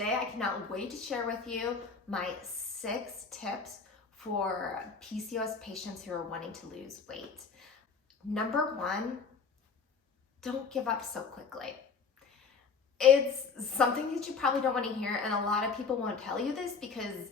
today I cannot wait to share with you my 6 tips for PCOS patients who are wanting to lose weight. Number 1, don't give up so quickly. It's something that you probably don't want to hear, and a lot of people won't tell you this because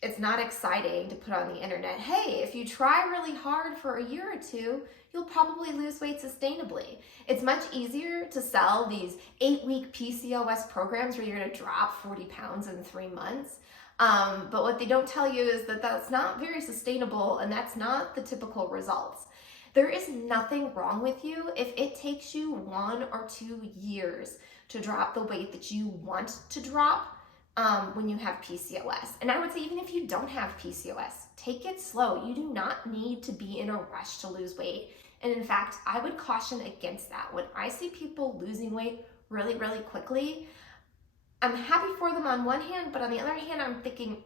it's not exciting to put on the internet. Hey, if you try really hard for a year or 2, you'll probably lose weight sustainably. It's much easier to sell these 8-week PCOS programs where you're gonna drop 40 pounds in 3 months. But what they don't tell you is that that's not very sustainable, and that's not the typical results. There is nothing wrong with you if it takes you 1 or 2 years to drop the weight that you want to drop when you have PCOS. And I would say even if you don't have PCOS, take it slow. You do not need to be in a rush to lose weight. And in fact, I would caution against that. When I see people losing weight really, really quickly, I'm happy for them on one hand, but on the other hand, I'm thinking,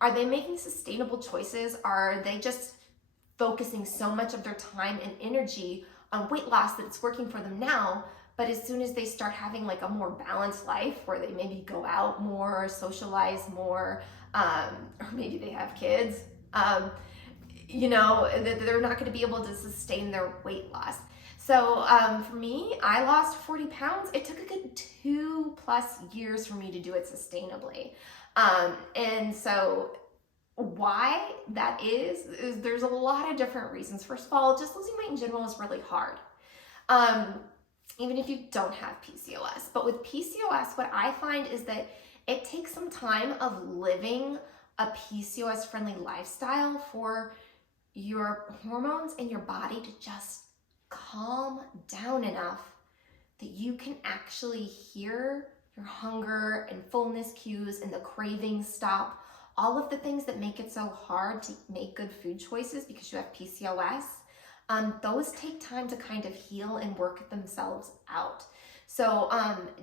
are they making sustainable choices? Are they just focusing so much of their time and energy on weight loss that it's working for them now, but as soon as they start having like a more balanced life where they maybe go out more, socialize more, or maybe they have kids, they're not going to be able to sustain their weight loss. So for me, I lost 40 pounds. It took a good 2+ years for me to do it sustainably. And so why that is there's a lot of different reasons. First of all, just losing weight in general is really hard. Even if you don't have PCOS. But with PCOS, what I find is that it takes some time of living a PCOS-friendly lifestyle for your hormones in your body to just calm down enough that you can actually hear your hunger and fullness cues and the cravings stop. All of the things that make it so hard to make good food choices because you have PCOS, those take time to kind of heal and work themselves out. So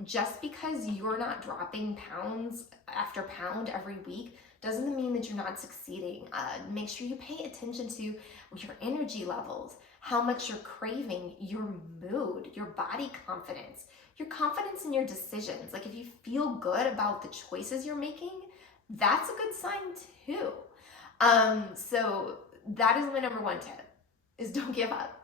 just because you're not dropping pounds after pound every week doesn't mean that you're not succeeding. Make sure you pay attention to your energy levels, how much you're craving, your mood, your body confidence, your confidence in your decisions. Like if you feel good about the choices you're making, that's a good sign too. So that is my number 1 tip, is don't give up.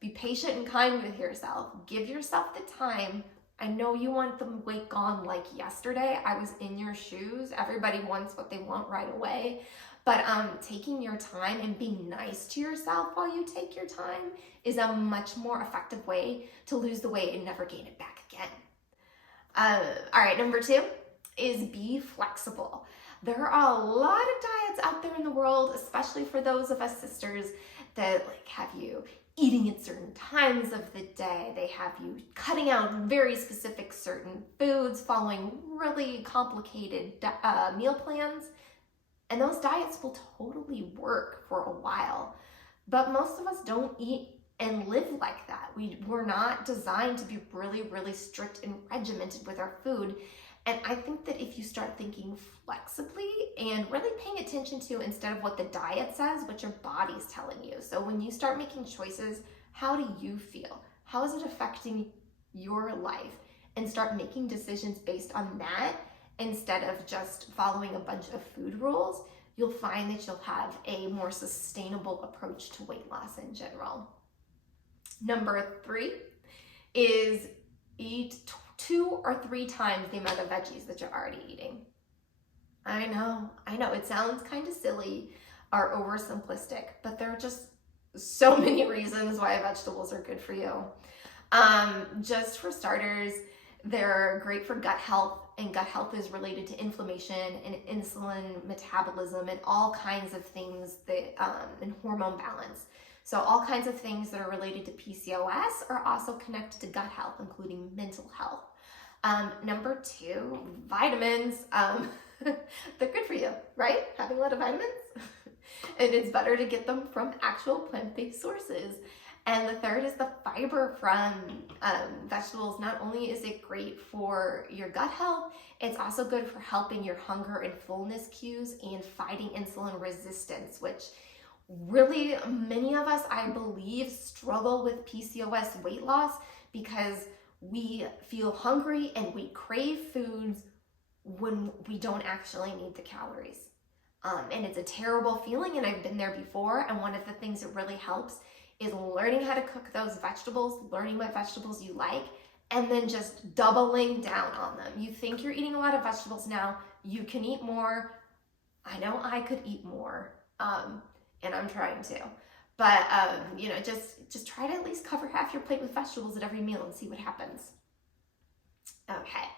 Be patient and kind with yourself. Give yourself the time. I know you want the weight gone like yesterday. I was in your shoes. Everybody wants what they want right away. But taking your time and being nice to yourself while you take your time is a much more effective way to lose the weight and never gain it back again. All right, number 2 is be flexible. There are a lot of diets out there in the world, especially for those of us sisters that have you eating at certain times of the day. They have you cutting out very specific certain foods, following really complicated meal plans. And those diets will totally work for a while. But most of us don't eat and live like that. We're not designed to be really, really strict and regimented with our food. And I think that if you start thinking flexibly and really paying attention to, instead of what the diet says, what your body's telling you. So when you start making choices, how do you feel? How is it affecting your life? And start making decisions based on that instead of just following a bunch of food rules, you'll find that you'll have a more sustainable approach to weight loss in general. Number 3 is eat 2 or 3 times the amount of veggies that you're already eating. I know, it sounds kind of silly or oversimplistic, but there are just so many reasons why vegetables are good for you. Just for starters, they're great for gut health, and gut health is related to inflammation and insulin metabolism and all kinds of things that, and hormone balance. So all kinds of things that are related to PCOS are also connected to gut health, including mental health. Number 2, vitamins. They're good for you, right? Having a lot of vitamins. And it's better to get them from actual plant-based sources. And the 3rd is the fiber from vegetables. Not only is it great for your gut health, it's also good for helping your hunger and fullness cues and fighting insulin resistance, which really many of us, I believe, struggle with PCOS weight loss because We feel hungry and we crave foods when we don't actually need the calories. And it's a terrible feeling, and I've been there before. And one of the things that really helps is learning how to cook those vegetables, learning what vegetables you like, and then just doubling down on them. You think you're eating a lot of vegetables now, you can eat more. I know I could eat more, and I'm trying to. But, just try to at least cover half your plate with vegetables at every meal and see what happens. Okay.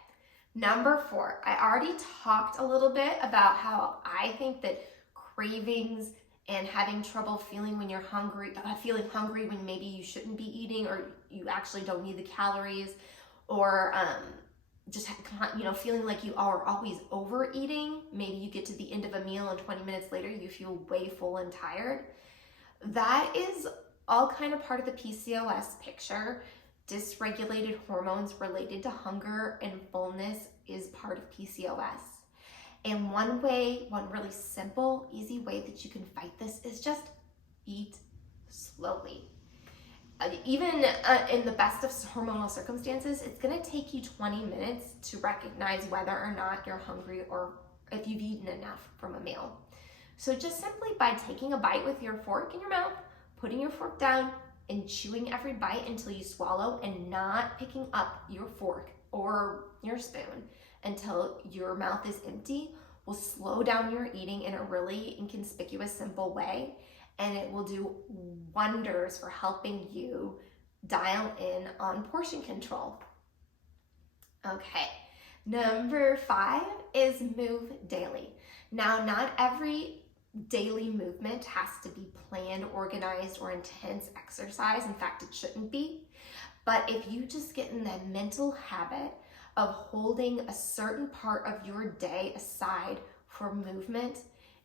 Number 4, I already talked a little bit about how I think that cravings and having trouble feeling when you're hungry, feeling hungry when maybe you shouldn't be eating, or you actually don't need the calories, or just feeling like you are always overeating. Maybe you get to the end of a meal and 20 minutes later you feel way full and tired. That is all kind of part of the PCOS picture. Dysregulated hormones related to hunger and fullness is part of PCOS. And one really simple, easy way that you can fight this is just eat slowly. Even in the best of hormonal circumstances, it's going to take you 20 minutes to recognize whether or not you're hungry or if you've eaten enough from a meal. So just simply by taking a bite with your fork in your mouth, putting your fork down, and chewing every bite until you swallow, and not picking up your fork or your spoon until your mouth is empty, will slow down your eating in a really inconspicuous, simple way, and it will do wonders for helping you dial in on portion control. Okay, number 5 is move daily. Now, not every daily movement has to be planned, organized, or intense exercise. In fact, it shouldn't be. But if you just get in that mental habit of holding a certain part of your day aside for movement,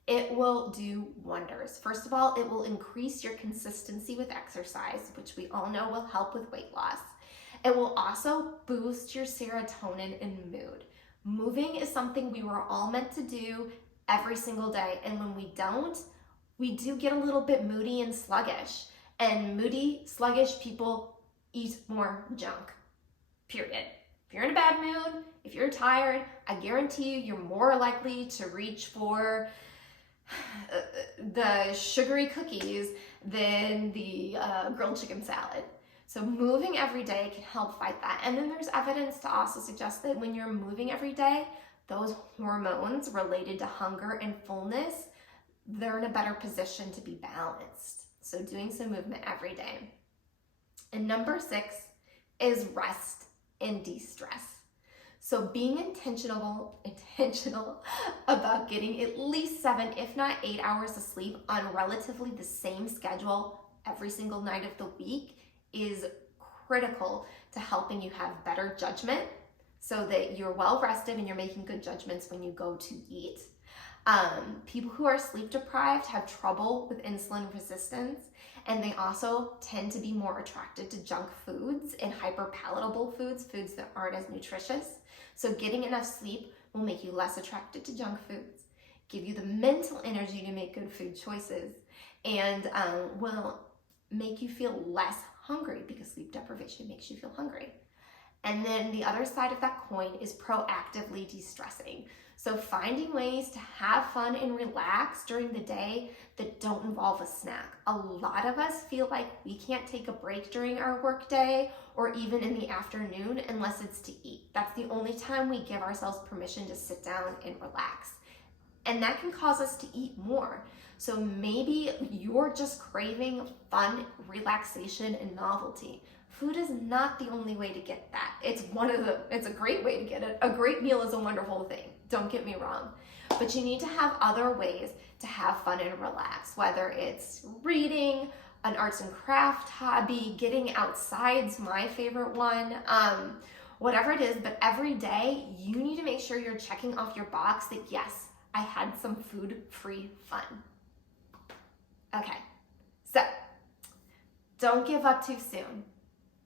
it will do wonders. First of all, it will increase your consistency with exercise, which we all know will help with weight loss. It will also boost your serotonin and mood. Moving is something we were all meant to do every single day, and when we don't, we do get a little bit moody and sluggish. And moody, sluggish people eat more junk, period. If you're in a bad mood, if you're tired, I guarantee you're more likely to reach for the sugary cookies than the grilled chicken salad. So moving every day can help fight that. And then there's evidence to also suggest that when you're moving every day, those hormones related to hunger and fullness, they're in a better position to be balanced. So doing some movement every day. And number 6 is rest and de-stress. So being intentional about getting at least 7, if not 8 hours of sleep on relatively the same schedule every single night of the week is critical to helping you have better judgment, so that you're well rested and you're making good judgments when you go to eat. People who are sleep deprived have trouble with insulin resistance, and they also tend to be more attracted to junk foods and hyperpalatable foods that aren't as nutritious. So getting enough sleep will make you less attracted to junk foods, give you the mental energy to make good food choices, and will make you feel less hungry, because sleep deprivation makes you feel hungry. And then the other side of that coin is proactively de-stressing. So finding ways to have fun and relax during the day that don't involve a snack. A lot of us feel like we can't take a break during our work day or even in the afternoon unless it's to eat. That's the only time we give ourselves permission to sit down and relax. And that can cause us to eat more. So maybe you're just craving fun, relaxation, and novelty. Food is not the only way to get that. It's a great way to get it. A great meal is a wonderful thing, don't get me wrong. But you need to have other ways to have fun and relax, whether it's reading, an arts and craft hobby, getting outside's my favorite one, whatever it is. But every day you need to make sure you're checking off your box that yes, I had some food-free fun. Okay, so don't give up too soon.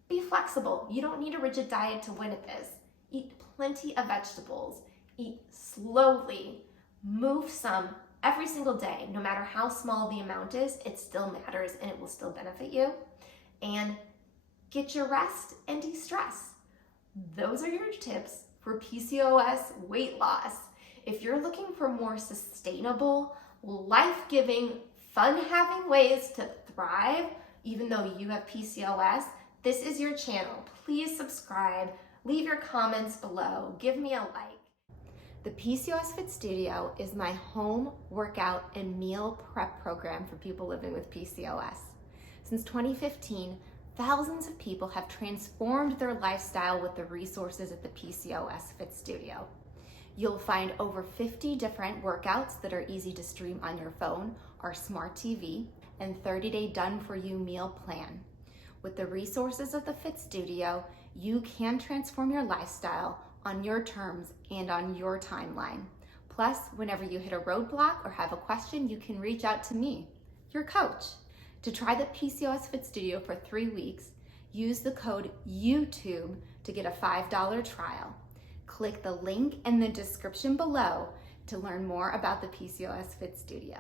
Be flexible. You don't need a rigid diet to win at this. Eat plenty of vegetables. Eat slowly. Move some every single day. No matter how small the amount is, it still matters and it will still benefit you. And get your rest and de-stress. those are your tips for PCOS weight loss. If you're looking for more sustainable, life-giving, fun-having ways to thrive, even though you have PCOS, this is your channel. Please subscribe, leave your comments below, give me a like. The PCOS Fit Studio is my home workout and meal prep program for people living with PCOS. Since 2015, thousands of people have transformed their lifestyle with the resources at the PCOS Fit Studio. You'll find over 50 different workouts that are easy to stream on your phone or smart TV, and 30-day done-for-you meal plan. With the resources of the Fit Studio, you can transform your lifestyle on your terms and on your timeline. Plus, whenever you hit a roadblock or have a question, you can reach out to me, your coach. To try the PCOS Fit Studio for 3 weeks, use the code YouTube to get a $5 trial. Click the link in the description below to learn more about the PCOS Fit Studio.